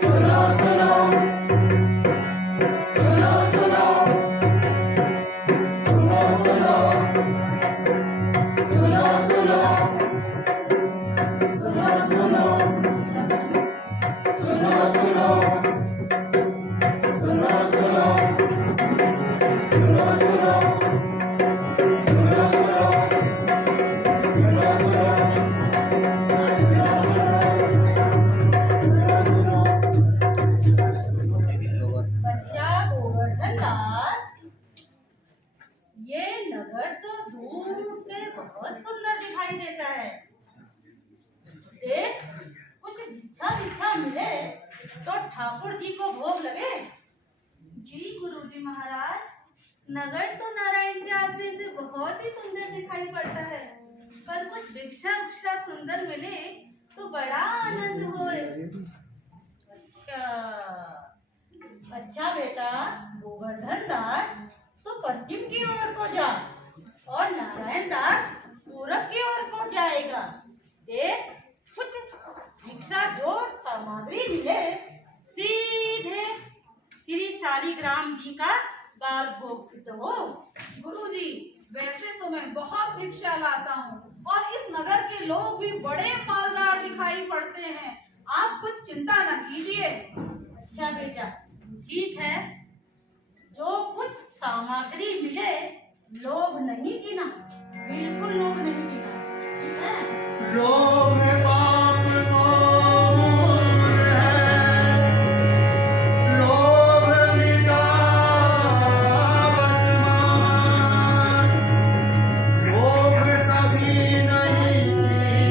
सुनो सुनो सुनो सुनो सुनो सुनो सुनो सुनो सुनो सुनो सुनो सुनो सुनो सुनो सुनो सुनो बच्चा गोवर्धन दास, ये नगर तो दूर से बहुत सुंदर दिखाई देता है। देख, कुछ भिक्षा भिक्षा मिले तो ठाकुर जी को भोग लगे। जी गुरुजी महाराज, नगर तो नारायण के आश्रय से बहुत ही सुंदर दिखाई पड़ता है, पर कुछ भिक्षा उक्षा सुंदर मिले तो बड़ा आनंद होए। अच्छा बेटा गोवर्धन दास, तो पश्चिम की ओर को जा और नारायण दास पूरब की ओर को जाएगा। देख, कुछ भिक्षा जो सामग्री मिले सीधे श्री शालिग्राम जी का बाल भोग सिद्ध हो। गुरुजी, वैसे तो मैं बहुत भिक्षा लाता हूँ और इस नगर के लोग भी बड़े मालदार दिखाई पड़ते हैं। आप कुछ चिंता न कीजिए। अच्छा बेटा, ठीक है, जो कुछ सामग्री मिले लोभ नहीं कीना, बिल्कुल लोभ नहीं कीना, ठीक है। लोभ पाप को मूल है, लोभ मिटावत मान, लोभ कभी नहीं कीजिए,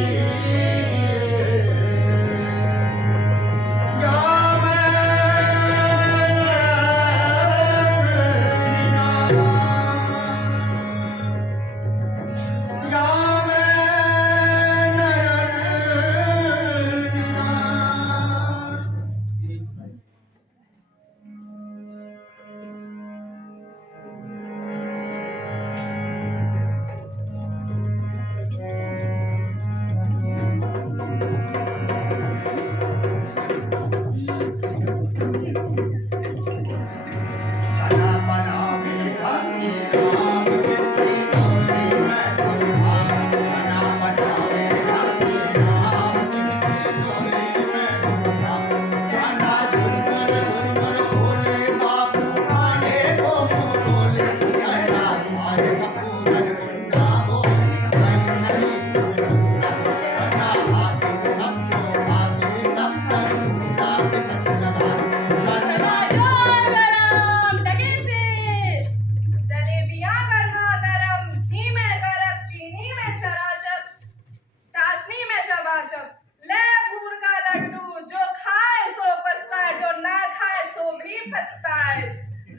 या मैं या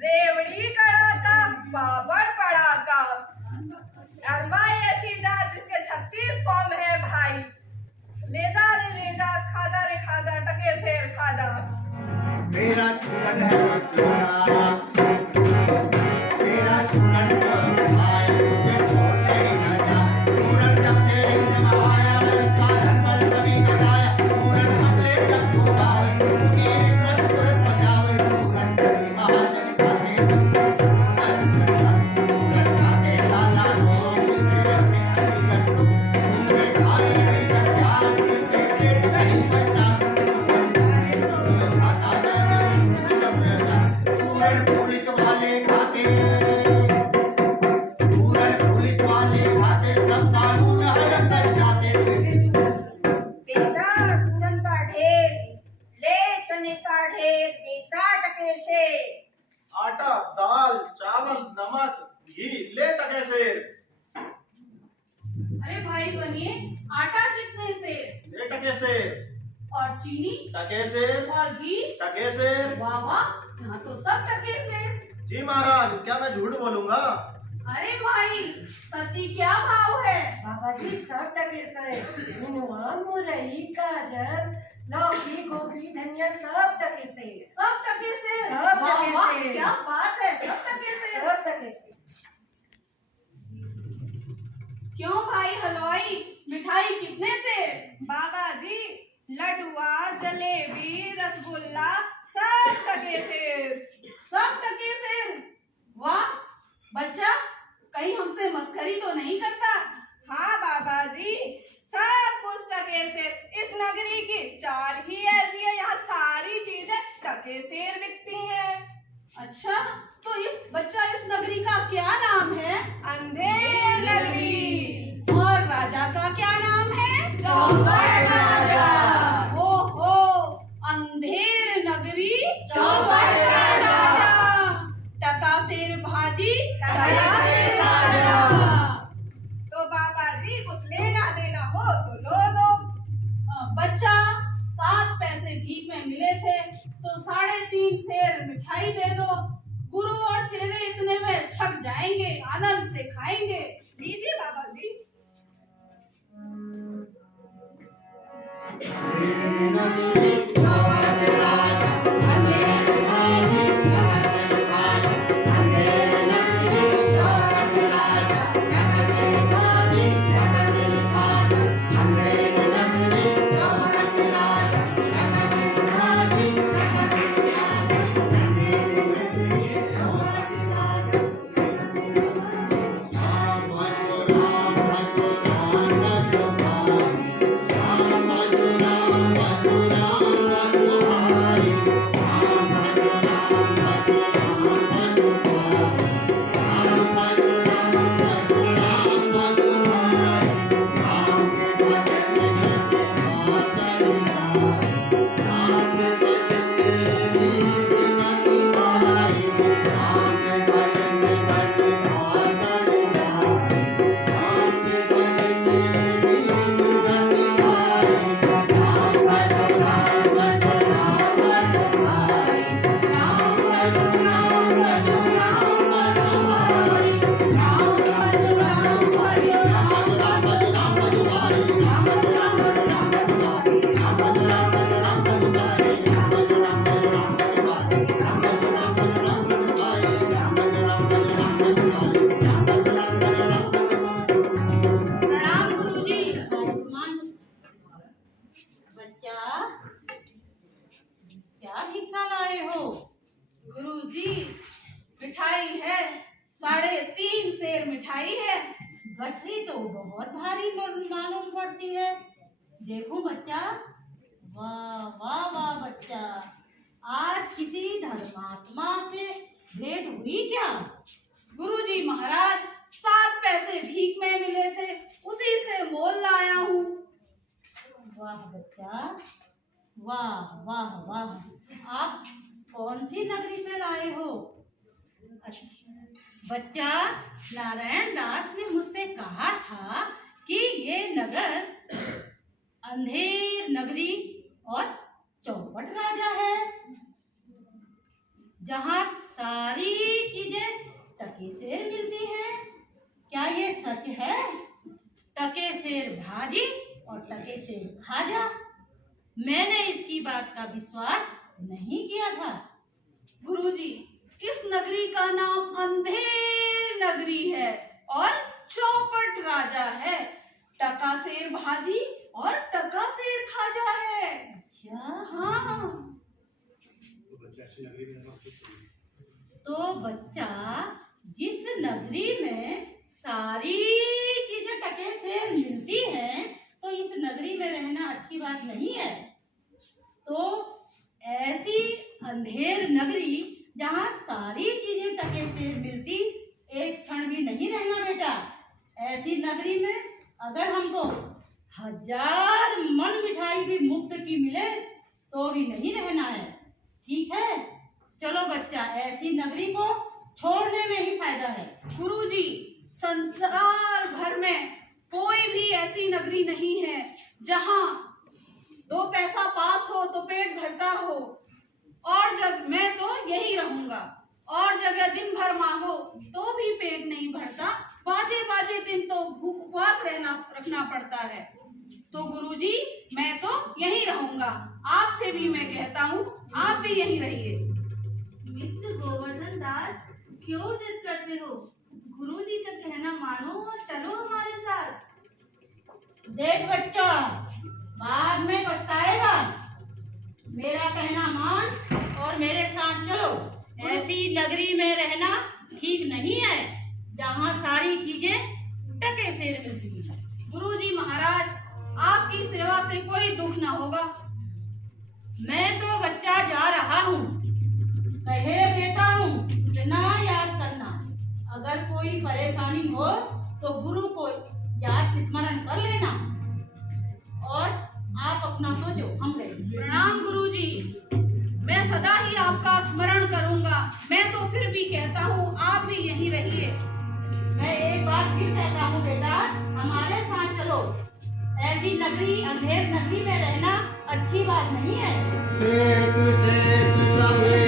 रेवड़ी कड़ाका, पापड़ पड़ाका, हलवाई ऐसी जात जिसके 36 कौम है भाई। ले जा रे ले जा, खाजा रे खाजा, टके शेर खाजा। मेरा चूरन है मथुरा, तेरा चूरन तो भाई मुझे छोड़ने न जा। चूरन जब से रिंग में आया, इसका धनबल सभी घटाया। चूरन हमले जब तू भावे, तूने रिश्वत तुरंत बचावे। चूरन सभी महाजन खाते, चूरन खाते लाला लोग, तेरे में हरी लड्डू। चूरे खाए नहीं कर जान, तेरे नहीं बचा। चूरन पुलिस वाले खाते, चूरन पुलिस वाले खाते, सब कानून हजम कर जाते थे। बेचा चूरन का ढेर, ले चने का ढेर, बेचा टके से। आटा, दाल, चावल, नमक, घी ले टके से। अरे भाई बनिए, आटा कितने शेर ले टके से। और चीनी टके से। और घी? टके से। वाह वाह, यहाँ तो सब टके से। जी महाराज, क्या मैं झूठ बोलूंगा? अरे भाई, सब्जी क्या भाव है? बाबा जी सब टके से, मिनुआ, मुरई, गाजर, लौकी, गोभी, धनिया सब टके से। सब टके से? सब वाह टके वाह, से। क्या बात है, सब टके से। सब टके से। क्यों भाई हलवाई, मिठाई कितने से? बाबा जी, लडुआ, जलेबी, रसगुल्ला, टके सेर बिकती हैं। अच्छा, तो इस नगरी का क्या नाम है? अंधेर नगरी। और राजा का क्या नाम है? चौपट राजा। ओहो, अंधेर नगरी, चौपट राजा। टका सेर भाजी, टका सेर राजा। तो बाबा जी कुछ लेना देना हो तो लो दो। बच्चा, 7 पैसे भीख में मिले थे तो 3.5 सेर मिठाई दे दो। गुरु और चेले इतने में छक जाएंगे, आनंद से खाएंगे। लीजिए बाबा जी। मिठाई है, 3.5 सेर मिठाई है। गठरी तो बहुत भारी मालूम पड़ती है। देखो बच्चा, वाह वाह वाह बच्चा, आज किसी धर्मात्मा से भेंट हुई क्या? गुरुजी महाराज, 7 पैसे भीख में मिले थे, उसी से मोल लाया हूँ। वाह बच्चा, वाह वाह वाह, आप कौन सी नगरी से लाए हो? बच्चा, नारायण दास ने मुझसे कहा था कि ये नगर अंधेर नगरी और चौपट राजा है, जहाँ सारी चीजें टके सेर मिलती हैं। क्या ये सच है? टके सेर भाजी और टके सेर खाजा। मैंने इसकी बात का विश्वास नहीं किया था। गुरुजी, इस नगरी का नाम अंधेर नगरी है और चौपट राजा है। टका सेर भाजी और टका सेर खाजा है। अच्छा, हाँ। तो बच्चा, जिस नगरी में सारी चीजें टके सेर मिलती हैं, तो इस नगरी में रहना अच्छी बात नहीं है। तो ऐसी अंधेर नगरी जहाँ सारी चीजें टके सेर मिलती, एक क्षण भी नहीं रहना बेटा। ऐसी नगरी में अगर हमको 1000 मन मिठाई भी मुफ्त की मिले तो भी नहीं रहना है। ठीक है, चलो बच्चा, ऐसी नगरी को छोड़ने में ही फायदा है। गुरुजी, संसार भर में कोई भी ऐसी नगरी नहीं है जहाँ 2 पैसा पास हो तो पेट भरता हो। और मैं तो यही रहूंगा। और जगह दिन भर मांगो तो भी पेट नहीं भरता, बाजे बाजे दिन तो भूख उपवास रखना पड़ता है। तो गुरुजी, मैं तो यही रहूंगा। आपसे भी मैं कहता हूँ, आप भी यही रहिए। मित्र गोवर्धन दास, क्यों जिद करते हो? गुरुजी का कहना मानो और चलो हमारे साथ। देख बच्चा, बाद में पछताएगा। मेरा कहना मान और मेरे साथ चलो। ऐसी नगरी में रहना ठीक नहीं है जहाँ सारी चीजें टके सेर मिलती हैं। गुरुजी महाराज, आपकी सेवा से कोई दुख न होगा। मैं तो बच्चा जा रहा हूँ। अगर कोई परेशानी हो तो गुरु को याद स्मरण कर लेना और आप अपना सोचो, हम रहेंगे। प्रणाम गुरुजी, मैं सदा ही आपका स्मरण करूंगा। मैं तो फिर भी कहता हूँ आप भी यहीं रहिए। मैं एक बार फिर कहता हूँ बेटा, हमारे साथ चलो। ऐसी नगरी, अंधेर नगरी में रहना अच्छी बात नहीं है। सेत सेत सबे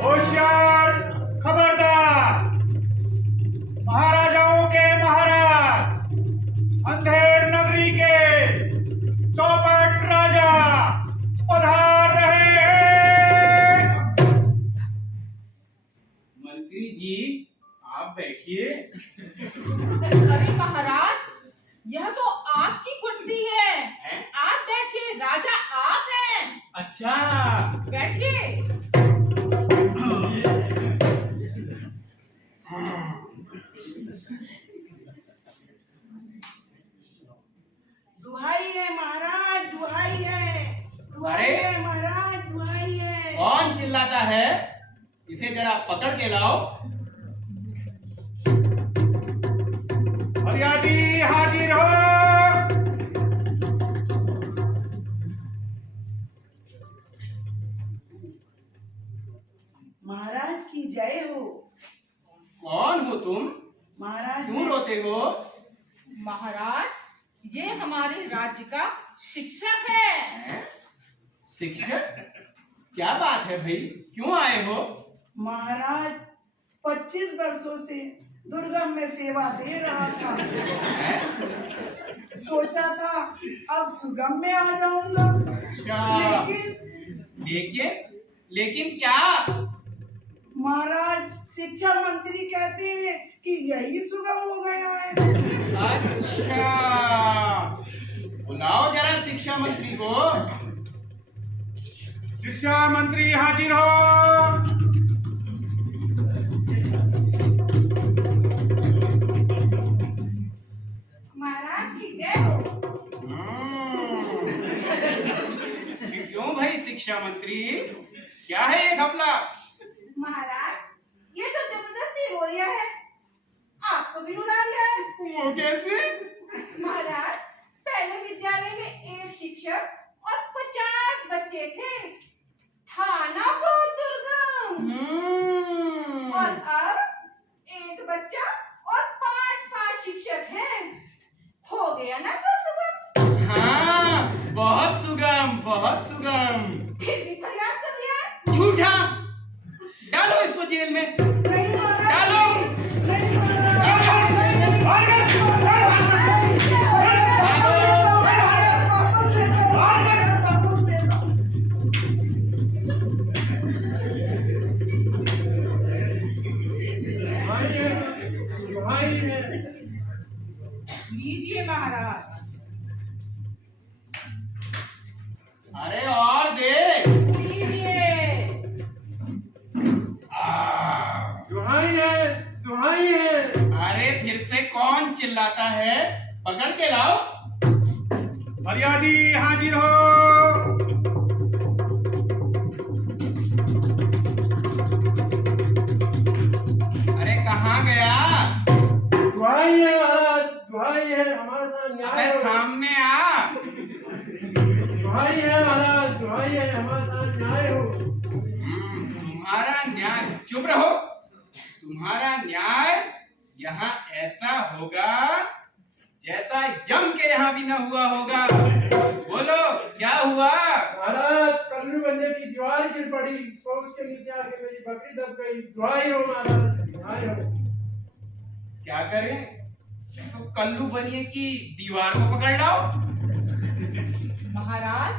होशियार, खबरदार, महाराजाओं के महाराज, अंधेर नगरी के चौपट राजा पधार रहे हैं। मंत्री जी आप बैठिए। अरे महाराज, यह तो आपकी कुर्सी है। हैं? आप बैठिए, राजा आप हैं। अच्छा, बैठिए। दुहाई है महाराज, दुहाई है, दुहाई अरे? है महाराज, दुहाई है। कौन चिल्लाता है? इसे जरा पकड़ के लाओ। फरियादी हाजिर हो। महाराज की जय हो। कौन हो तुम? महाराज क्यों रोते हो? महाराज, ये हमारे राज्य का शिक्षक है। हैं? शिक्षक? क्या बात है भाई, क्यों आए हो? महाराज 25 वर्षों से दुर्गम में सेवा दे रहा था। सोचा था अब सुगम में आ जाऊंगा, अच्छा, लेकिन लेकिन क्या? महाराज शिक्षा मंत्री कहते हैं कि यही सुगम हो गया है। अच्छा, बुलाओ जरा शिक्षा मंत्री को। शिक्षा मंत्री हाजिर हो। महाराज की जय हो। क्यों भाई शिक्षा मंत्री, क्या है ये घपला? महाराज ये तो जबरदस्ती हो गया है, आपको भी रुला लिया है। वो कैसे? महाराज पहले विद्यालय में एक शिक्षक और 50 बच्चे थे, था ना बहुत दुर्गम। और अब एक बच्चा और 5 शिक्षक हैं, हो गया ना सब सुगम। हाँ, बहुत सुगम, बहुत सुगम। फिर भी फरियाद कर दिया। झूठा, डालो इसको जेल में। नहीं महाराज, डालो। नहीं महाराज। वापस ले दो, वापस ले दो। लीजिए महाराज। अरे और दे। दुहाई है। अरे फिर से कौन चिल्लाता है? पकड़ के लाओ। फरियादी हाजिर हो। अरे कहाँ गया? दुहाई है महाराज, दुहाई है, हमारे साथ न्याय अरे हो। सामने आ। दुहाई है महाराज, दुहाई है, हमारे साथ न्याय हो। तुम्हारा न्याय? चुप रहो। तुम्हारा न्याय यहाँ ऐसा होगा जैसे ऐसा यम के यहाँ भी ना हुआ होगा। बोलो क्या हुआ? महाराज कल्लू बंदे की दीवार गिर पड़ी तो उसके नीचे आके मेरी बकरी दब गई। दुआई हो महाराज, दुआई हो। क्या करें? तो कल्लू बनिए की दीवार को पकड़ लाओ। महाराज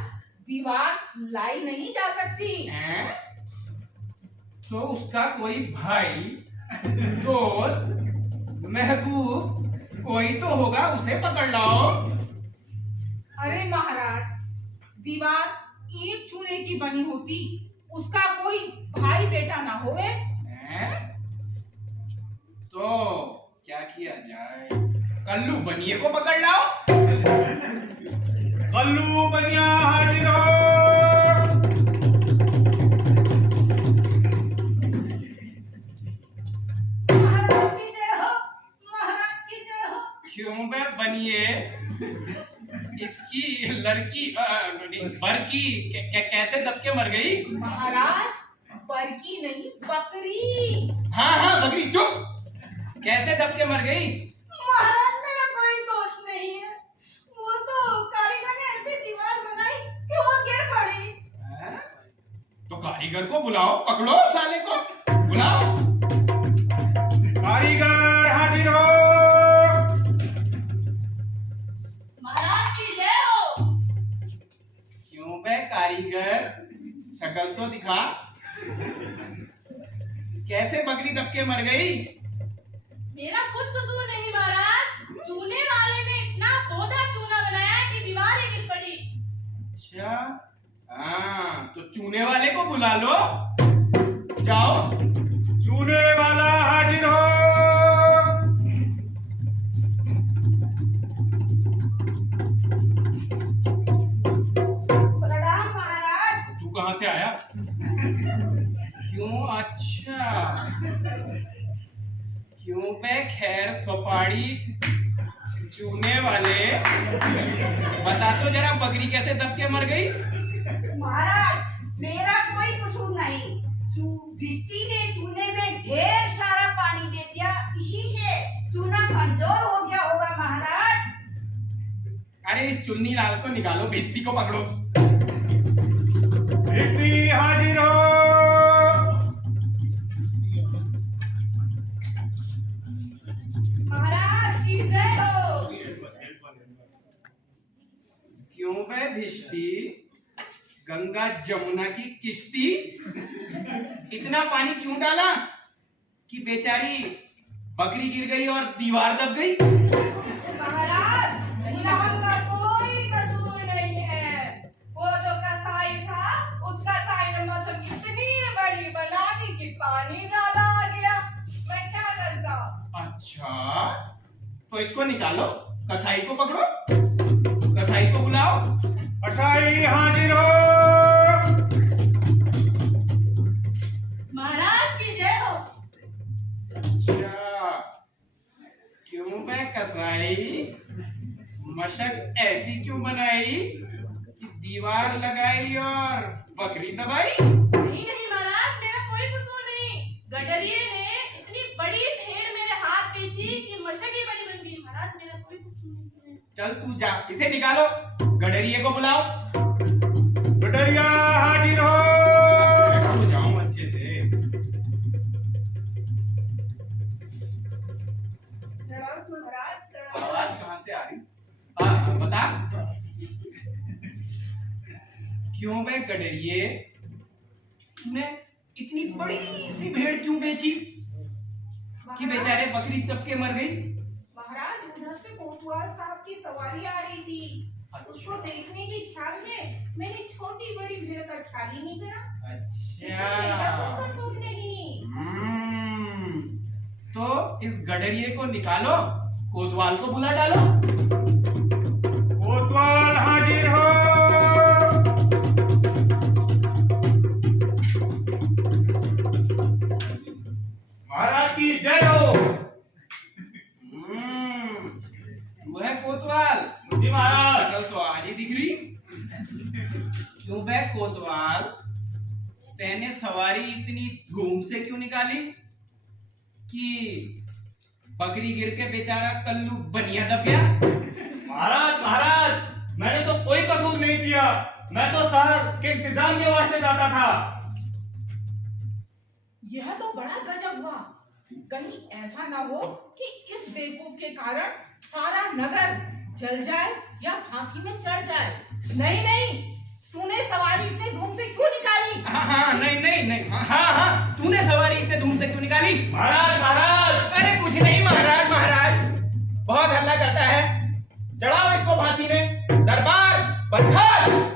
दीवार लाई नहीं जा सकती। हैं? तो उसका कोई भाई, दोस्त, महबूब कोई तो होगा, उसे पकड़ लाओ। अरे महाराज दीवार ईंट चूने की बनी होती, उसका कोई भाई बेटा ना होवे। हैं? तो क्या किया जाए? कल्लू बनिए को पकड़ लाओ। कल्लू बनिया हाजिर हो। महाराज की जय हो, महाराज की जय हो। क्यों बे बनिए? इसकी लड़की बरकी कैसे दब के मर गई? महाराज बरकी नहीं बकरी। हाँ हाँ बकरी चुप। कैसे दब के मर गई? महाराज मेरा कोई दोष नहीं है, वो तो कारीगर ने ऐसी दीवार बनाई कि वो गिर पड़ी। हैं? तो कारीगर को बुलाओ, पकड़ो साले को, बुलाओ। कारीगर हाजिर हो। महाराज की जय हो। क्यों बे कारीगर, शक्ल तो दिखा। कैसे बकरी दब के मर गई? मेरा कुछ कसूर नहीं महाराज, चूने वाले ने इतना बोधा चूना बनाया कि दीवार ही गिर पड़ी। अच्छा हाँ, तो चूने वाले को बुला लो, जाओ। चूने वाला हाजिर हो। प्रणाम महाराज। तू कहाँ से आया? क्यों? अच्छा क्यों बे खैर सोपाड़ी चूने वाले, बता तो जरा बकरी कैसे दब के मर गई? महाराज मेरा कोई कसूर नहीं, भिस्ती ने चूने में ढेर सारा पानी दे दिया, इसी से चूना कमजोर हो गया होगा महाराज। अरे इस चुन्नी लाल को निकालो, भिस्ती को पकड़ो। भिस्ती हाजिर हो। महाराज की जय हो। क्यों बे भिस्ती, गंगा जमुना की किश्ती, इतना पानी क्यों डाला कि बेचारी बकरी गिर गई और दीवार दब गई? महाराज गुलाम का कोई कसूर नहीं है, वो जो कसाई था उसका साई ने मसक इतनी बड़ी बना दी कि पानी ज्यादा आ गया, मैं क्या करता। अच्छा तो इसको निकालो, कसाई को पकड़ो, कसाई को बुलाओ। कसाई हाजिर हो। महाराज की जय हो। अच्छा क्यों बे कसाई, मशक ऐसी क्यों बनाई कि दीवार लगाई और बकरी दबाई? नहीं नहीं महाराज मेरा कोई कसूर नहीं, गडरिये ने इतनी बड़ी भेड़ मेरे हाथ बेची कि मशक ही बड़ी बन गई। महाराज मेरा कोई कसूर नहीं है। चल तू जा, इसे निकालो, गडरिये को बुलाओ। गडरिया हाजिर हो। बैठो जाओ अच्छे से। आवाज कहाँ से आ रही? हाँ बता। क्यों बे गडरिये, तूने इतनी बड़ी सी भेड़ क्यों बेची कि बेचारे बकरी दब के मर गई? महाराज उधर से कोतवाल साहब की सवारी आ रही थी, उसको देखने के ख्याल में मैंने छोटी बड़ी भेड़ का ख्याल ही नहीं करा। इसमें मेरा कुछ अच्छा कसूर नहीं। तो इस गडरिये को निकालो, कोतवाल को बुला डालो। कोतवाल हाजिर हो। महाराज की जय हो। तू है कोतवाल? जी महाराज। शक्ल तो आज ही दिख रही। क्यों बे कोतवाल, तेने सवारी इतनी धूम से क्यों निकाली कि बकरी गिर के बेचारा कल्लू बनिया दब गया? महाराज महाराज, मैंने तो कोई कसूर नहीं किया, मैं तो शहर के इंतजाम के वास्ते जाता था। यह तो बड़ा गजब हुआ। कहीं ऐसा ना हो कि इस बेवकूफ के कारण सारा नगर जल जाए या फांसी में चढ़ जाए। नहीं नहीं, तूने सवारी इतने धूम से क्यों निकाली? हाँ, नहीं, हाँ, तूने सवारी इतने धूम से क्यों निकाली? महाराज महाराज, अरे कुछ नहीं महाराज, बहुत हल्ला करता है, चढ़ाओ इसको फांसी में। दरबार बर्खास्त।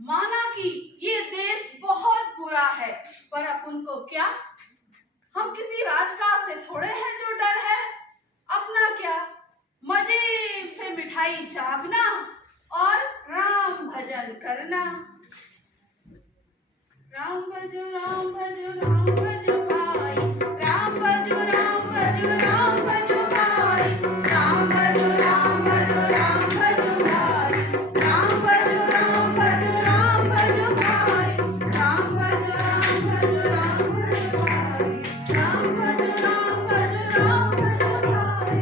माना कि ये देश बहुत बुरा है, पर अपन को क्या, हम किसी राजकाज से थोड़े हैं जो डर है। अपना क्या, मजे से मिठाई चावना और राम भजन करना। राम भजो राम भजो राम भजो भाई, राम भजो राम भजो राम भजो भाई, राम भजो राम भजो राम भजो भाई, राम भजो राम भजो राम भजो भाई, राम भजो राम भजो राम भजो भाई, राम भजो राम भजो राम भजो भाई।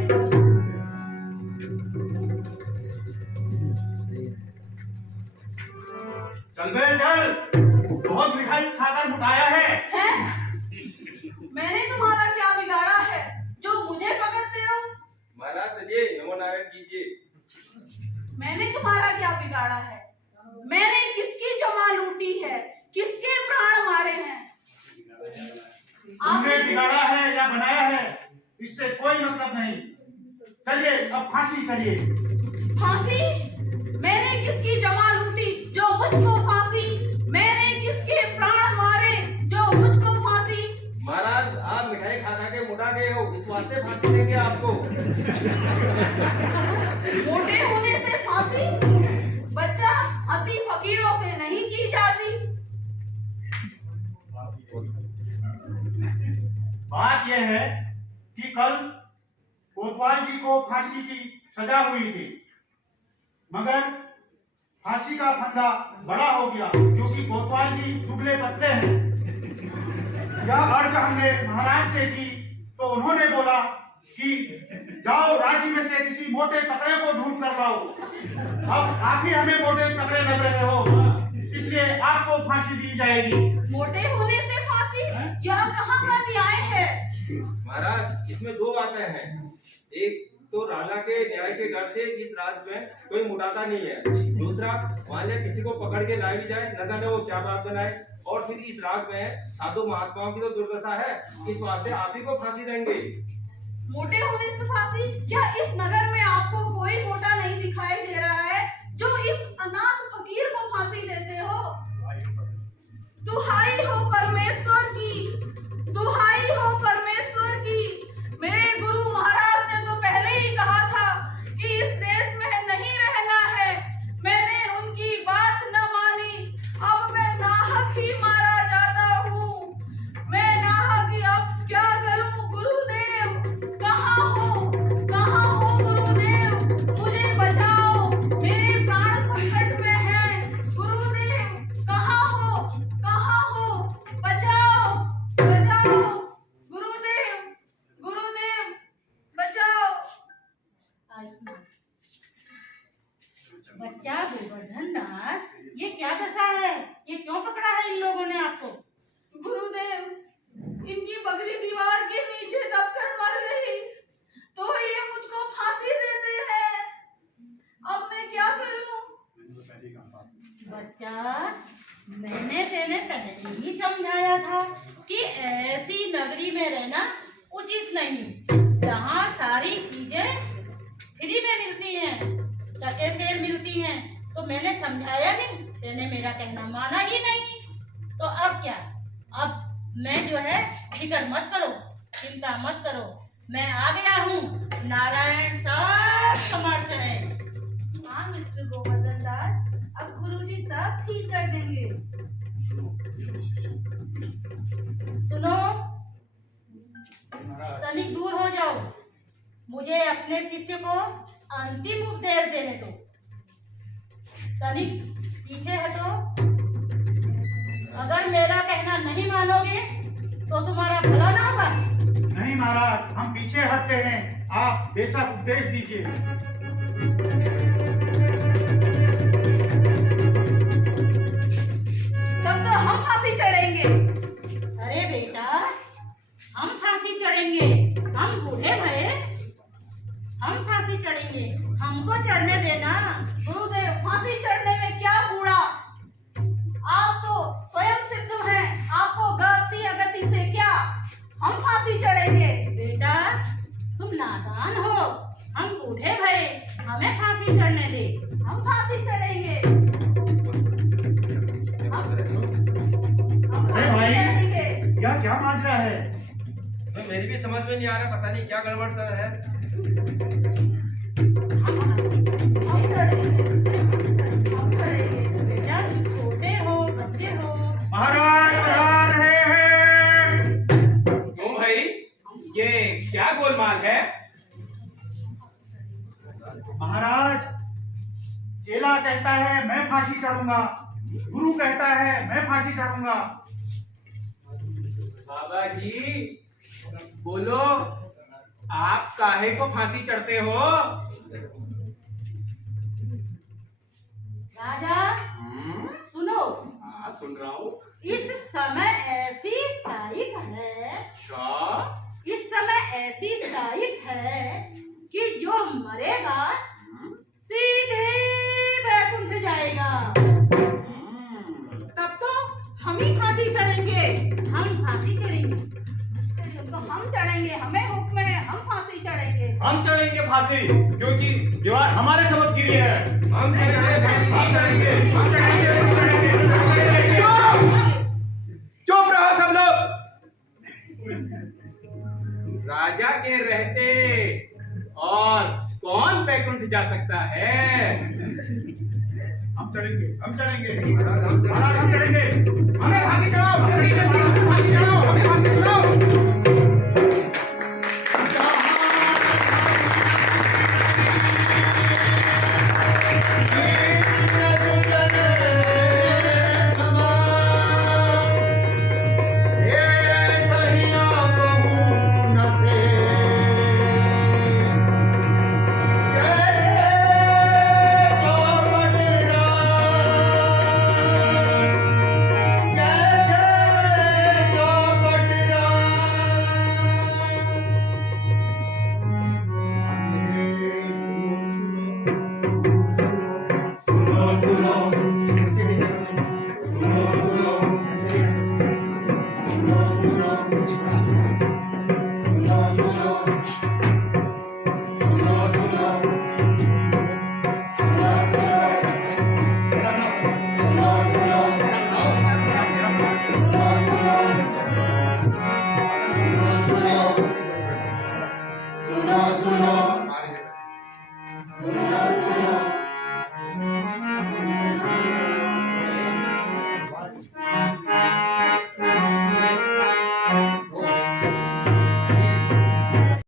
चल बे चल, बहुत मिठाई खाकर मुटाया है। मैंने तुम्हारा क्या बिगाड़ा है जो मुझे पकड़ते हो? महाराज चलिए नमो नारायण कीजिए। मैंने तुम्हारा क्या बिगाड़ा है? मैंने किसकी जमा लूटी है, किसके प्राण मारे हैं? तुमने बिगाड़ा है या बनाया है, इससे कोई मतलब नहीं। चलिए अब फांसी चलिए। फांसी? मैंने किसकी जमा लूटी जो मुझको फांसी? मैंने किसके प्राण मारे जो मुझको फांसी? महाराज आप मिठाई खा खा के मोटा गए हो, इस वास्ते फांसी देंगे आपको। मोटे होने से फांसी? बच्चा, हंसी फकीरों से नहीं की जाती। बात यह है कि कल कोतवाल जी को फांसी की सजा हुई थी, मगर फांसी का फंदा बड़ा हो गया क्योंकि कोतवाल जी दुबले पतले हैं। यह अर्ज हमने महाराज से की तो उन्होंने बोला कि जाओ राज्य में से किसी मोटे तकड़े को ढूंढ कर लाओ। अब आप ही हमें मोटे तकड़े लग रहे हो, इसलिए आपको फांसी दी जाएगी। मोटे होने से फांसी? यह कहाँ का न्याय है? महाराज इसमें दो बातें हैं, एक तो राजा के न्याय के डर से इस राज्य में कोई मुटाता नहीं है, दूसरा मान लिया किसी को पकड़ के लाई भी जाए, न जाने वो क्या बात बनाए, और फिर इस राज्य में साधु महात्माओं की तो दुर्दशा है, इस वास्ते आप ही को फांसी देंगे। मोटे होने से फांसी? क्या इस नगर में आपको कोई मोटा नहीं दिखाई दे रहा है जो इस अनाथ फकीर को फांसी देते हो? दुहाई हो परमेश्वर की, दुहाई हो परमेश्वर की। मेरे गुरु महाराज ने तो पहले ही कहा था कि इस देश में नहीं रहना है, मैंने उनकी बात न मानी, अब मैं नाहक ही मारा जाता हूँ। मैं नाहक ही अब क्या करूँ? गुरुदेव कहाँ हो गुरुदेव? मुझे बचाओ, मेरे प्राण संकट में हैं। गुरुदेव कहाँ हो मैंने पहले ही समझाया था कि ऐसी नगरी में रहना उचित नहीं, जहाँ सारी चीजें फ्री में मिलती हैं, टके सेर मिलती हैं। तो मैंने समझाया नहीं, तेने मेरा कहना माना ही नहीं। तो अब क्या, अब मैं जो है फिक्र मत करो, चिंता मत करो, मैं आ गया हूँ, नारायण सब समर्थ है। हाँ मिस्टर गोवर्धन दास, अब गुरुजी सब ठीक कर देंगे। सुनो, तनिक दूर हो जाओ, मुझे अपने शिष्य को अंतिम उपदेश देने दो। तनिक पीछे हटो, अगर मेरा कहना नहीं मानोगे तो तुम्हारा भला ना होगा। नहीं महाराज, हम पीछे हटते हैं, आप बेशक उपदेश दीजिए। तब तो हम फांसी चढ़ेंगे। अरे बेटा, हम फांसी चढ़ेंगे, हम बूढ़े भये, हम फांसी चढ़ेंगे, हमको चढ़ने देना। गुरुदेव, फांसी चढ़ने में क्या बूढ़ा, आप तो स्वयं सिद्ध हैं, आपको गति अगति से क्या, हम फांसी चढ़ेंगे। बेटा, तुम नादान हो, हम बूढ़े भये, हमें फांसी चढ़ने दे। हम फांसी चढ़ेंगे, हम अरे फांसी भाई, चढ़ेंगे। क्या माजरा है? तो मेरी भी समझ में नहीं आ रहा, पता नहीं क्या गड़बड़ सा है। हम चढ़ेंगे, हम चढ़ेंगे। बेटा, तुम छोटे हो, बच्चे हो। महाराज बता रहे हैं। क्यों भाई, ये क्या गोलमाल है? महाराज, चेला कहता है मैं फांसी चढ़ूंगा, गुरु कहता है मैं फांसी चढ़ूंगा। बाबा जी बोलो, आप काहे को फांसी चढ़ते हो? राजा, सुनो, हाँ सुन रहा हूँ। इस समय ऐसी साइत है, अच्छा, इस समय ऐसी साइत है कि जो मरेगा सीधे वैकुंठ जाएगा। तब तो हम ही फांसी चढ़ेंगे। हम फांसी चढ़ेंगे। तो हम चढ़ेंगे, हमें हुक्म है, हम फांसी चढ़ेंगे। हम चढ़ेंगे फांसी, क्योंकि दीवार हमारे सबक गिरी है। हम चढ़ेंगे, हम चढ़ेंगे, हम चढ़ेंगे, हम चढ़ेंगे। चुप रहो सब लोग। राजा के रहते और कौन बैकुंठ जा सकता है? हम चढ़ेंगे, हम चढ़ेंगे, महाराज हम चढ़ेंगे।